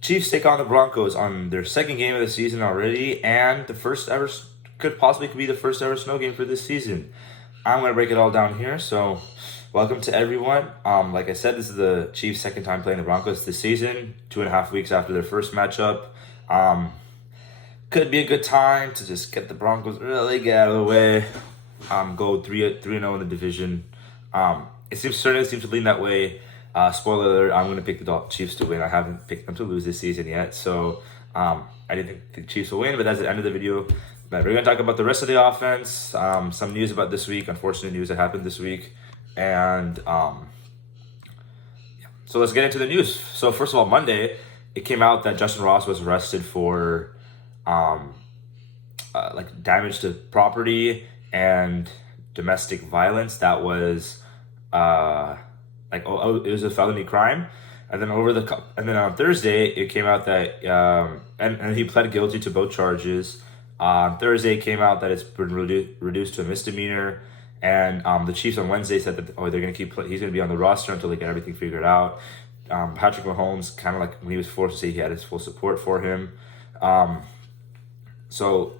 Chiefs take on the Broncos on their second game of the season already, and the first ever could be the first ever snow game for this season. I'm gonna break it all down here. So, welcome to everyone. Like I said, this is the Chiefs' second time playing the Broncos this season. 2.5 weeks after their first matchup. Could be a good time to just get the Broncos get out of the way. Go 3-0 in the division. It certainly seems to lean that way. Spoiler alert, I'm going to pick the Chiefs to win. I haven't picked them to lose this season yet. So I didn't think the Chiefs will win, but that's the end of the video. But we're going to talk about the rest of the offense, some news about this week, unfortunate news that happened this week. And so let's get into the news. So first of all, Monday, it came out that Justin Ross was arrested for damage to property and domestic violence. That was it was a felony crime. And then on Thursday it came out that and he pled guilty to both charges. On Thursday it came out that it's been reduced to a misdemeanor. And the Chiefs on Wednesday said that they're gonna he's gonna be on the roster until they get everything figured out. Patrick Mahomes, kind of like when he was forced to say, he had his full support for him. And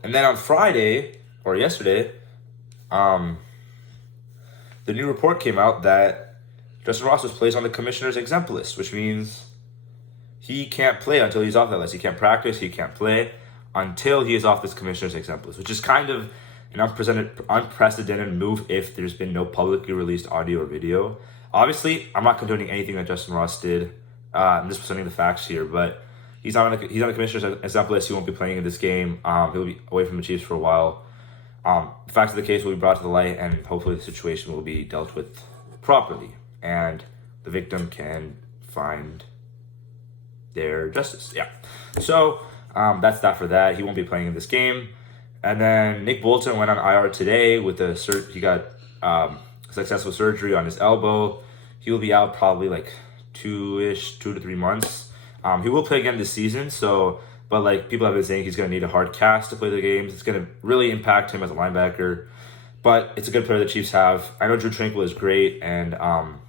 then on Friday or yesterday, the new report came out that Justin Ross was placed on the commissioner's exempt list, which means he can't play until he's off that list. He can't practice, he can't play until he is off this commissioner's exempt list, which is kind of an unprecedented move if there's been no publicly released audio or video. Obviously, I'm not condoning anything that Justin Ross did. I'm just presenting the facts here, but he's on the commissioner's exempt list. He won't be playing in this game. He'll be away from the Chiefs for a while. The facts of the case will be brought to the light, and hopefully the situation will be dealt with properly, and the victim can find their justice. Yeah. So that's that for that. He won't be playing in this game. And then Nick Bolton went on IR today with he got successful surgery on his elbow. He will be out probably like 2 to 3 months. He will play again this season. But people have been saying he's going to need a hard cast to play the games. It's going to really impact him as a linebacker. But it's a good player the Chiefs have. I know Drew Tranquill is great, and I'm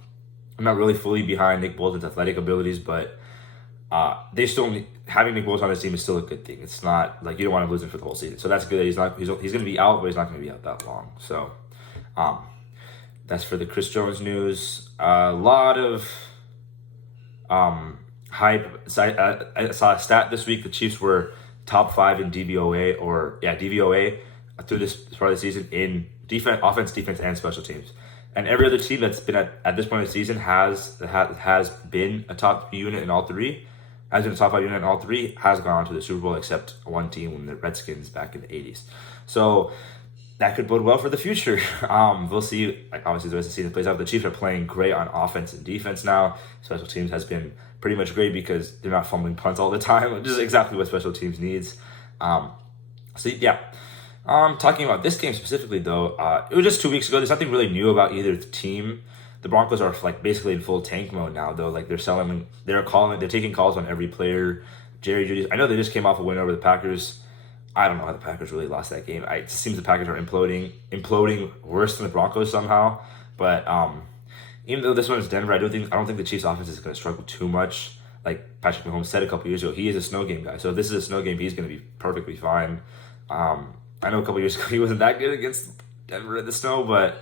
not really fully behind Nick Bolton's athletic abilities, but having Nick Bolton on his team is still a good thing. It's not like you don't want to lose him for the whole season. So that's good that he's going to be out, but he's not going to be out that long. So that's for the Chris Jones news. A lot of hype. I saw a stat this week. The Chiefs were top 5 in DVOA through this part of the season in defense, offense, defense, and special teams. And every other team that's been at this point of the season has been a top unit in all three. Has been a top 5 unit in all three. Has gone on to the Super Bowl except one team, when the Redskins back in the 80s. So that could bode well for the future. We'll see. Obviously, the rest of the season plays out. The Chiefs are playing great on offense and defense now. Special teams has been pretty much great because they're not fumbling punts all the time, which is exactly what special teams needs. Talking about this game specifically, though, it was just 2 weeks ago. There's nothing really new about either team. The Broncos are basically in full tank mode now, though. They're taking calls on every player. Jerry Jeudy. I know they just came off a win over the Packers. I don't know how the Packers really lost that game. It seems the Packers are imploding worse than the Broncos somehow. But even though this one is Denver, I don't think the Chiefs' offense is going to struggle too much. Like Patrick Mahomes said a couple years ago, he is a snow game guy. So if this is a snow game, he's going to be perfectly fine. I know a couple years ago he wasn't that good against Denver in the snow, but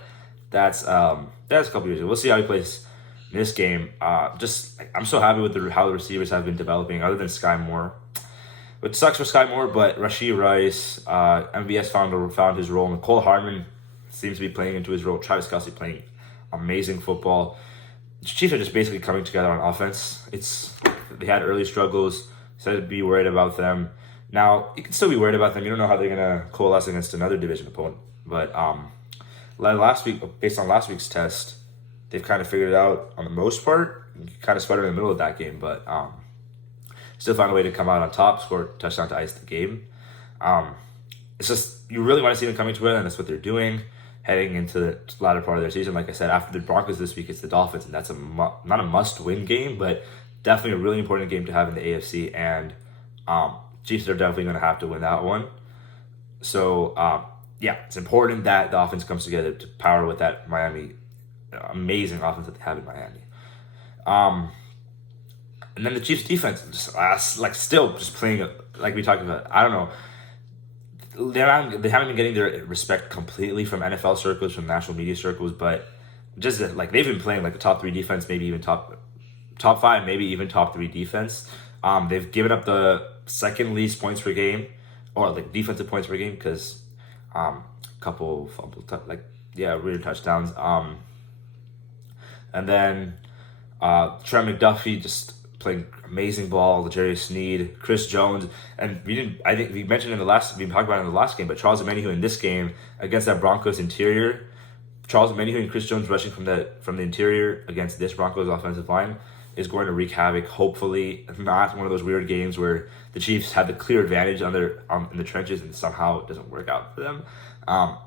that's a couple years ago. We'll see how he plays in this game. I'm so happy with how the receivers have been developing, other than Sky Moore. It sucks for Sky Moore, but Rashee Rice, MVS found his role. Nicole Hardman seems to be playing into his role. Travis Kelce playing amazing football. The Chiefs are just basically coming together on offense. They had early struggles. Said to be worried about them. Now, you can still be worried about them. You don't know how they're going to coalesce against another division opponent. But based on last week's test, they've kind of figured it out on the most part. Kind of sputtered in the middle of that game, but still found a way to come out on top, score a touchdown to ice the game. It's just, you really want to see them coming to it, and that's what they're doing. Heading into the latter part of their season, like I said, after the Broncos this week, it's the Dolphins, and that's not a must-win game, but definitely a really important game to have in the AFC, and Chiefs are definitely going to have to win that one. So, it's important that the offense comes together to power with that Miami amazing offense that they have in Miami. And then the Chiefs defense just like still just playing like we talked about. I don't know. They haven't been getting their respect completely from NFL circles, from national media circles, but just like they've been playing like the top three defense, maybe even top five, maybe even top three defense. They've given up the second least points per game, or like defensive points per game, because a couple weird touchdowns. And then Trent McDuffie just playing amazing ball. Jerry Sneed, Chris Jones, and I think we mentioned we talked about it in the last game, but Charles Omenihu in this game against that Broncos interior. Charles Omenihu and Chris Jones rushing from the interior against this Broncos offensive line is going to wreak havoc. Hopefully, not one of those weird games where the Chiefs have the clear advantage in the trenches and somehow it doesn't work out for them.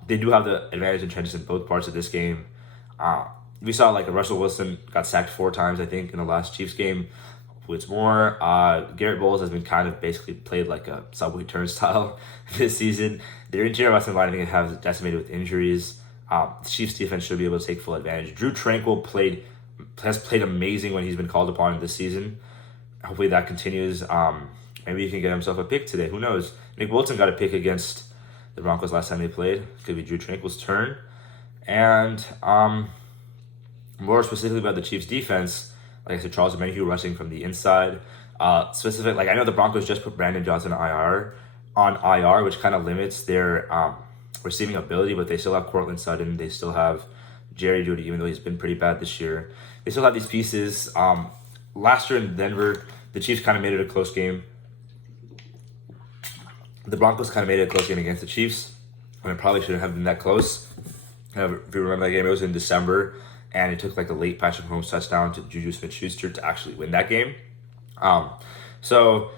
They do have the advantage in trenches in both parts of this game. We saw like Russell Wilson got sacked 4 times, I think, in the last Chiefs game. What's more, Garrett Bowles has been kind of basically played like a subway turnstile this season. Their interior offensive line, I think, has decimated with injuries. The Chiefs defense should be able to take full advantage. Drew Tranquill has played amazing when he's been called upon this season. Hopefully that continues. Maybe he can get himself a pick today. Who knows? Nick Bolton got a pick against the Broncos last time they played. It could be Drew Tranquill's turn. And more specifically about the Chiefs defense, like I said, Charles Omenihu rushing from the inside. I know the Broncos just put Brandon Johnson on IR, which kind of limits their receiving ability, but they still have Courtland Sutton. They still have Jerry Jeudy, even though he's been pretty bad this year. They still have these pieces. Last year in Denver, the Chiefs kind of made it a close game. The Broncos kind of made it a close game against the Chiefs, when it probably shouldn't have been that close. If you remember that game, it was in December, and it took like a late Patrick Mahomes touchdown to Juju Smith-Schuster to actually win that game. So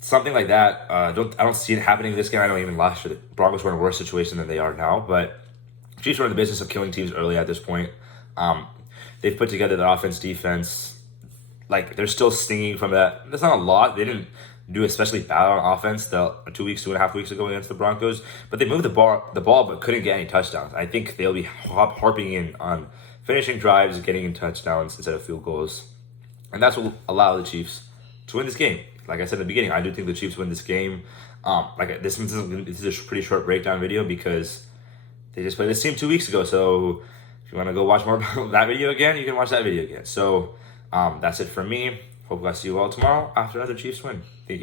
something like that, I don't see it happening this game. I know even last year the Broncos were in a worse situation than they are now, but the Chiefs are in the business of killing teams early at this point. They've put together the offense, defense. Like, they're still stinging from that. That's not a lot. They didn't do especially bad on offense 2.5 weeks ago against the Broncos, but they moved the ball, but couldn't get any touchdowns. I think they'll be harping in on finishing drives, getting in touchdowns instead of field goals, and that's what will allow the Chiefs to win this game. Like I said in the beginning, I do think the Chiefs win this game. This is a pretty short breakdown video because they just played this team 2 weeks ago. So if you want to go watch more about that video again, you can watch that video again. So that's it for me. Hope I see you all tomorrow after another Chiefs win. Thank you.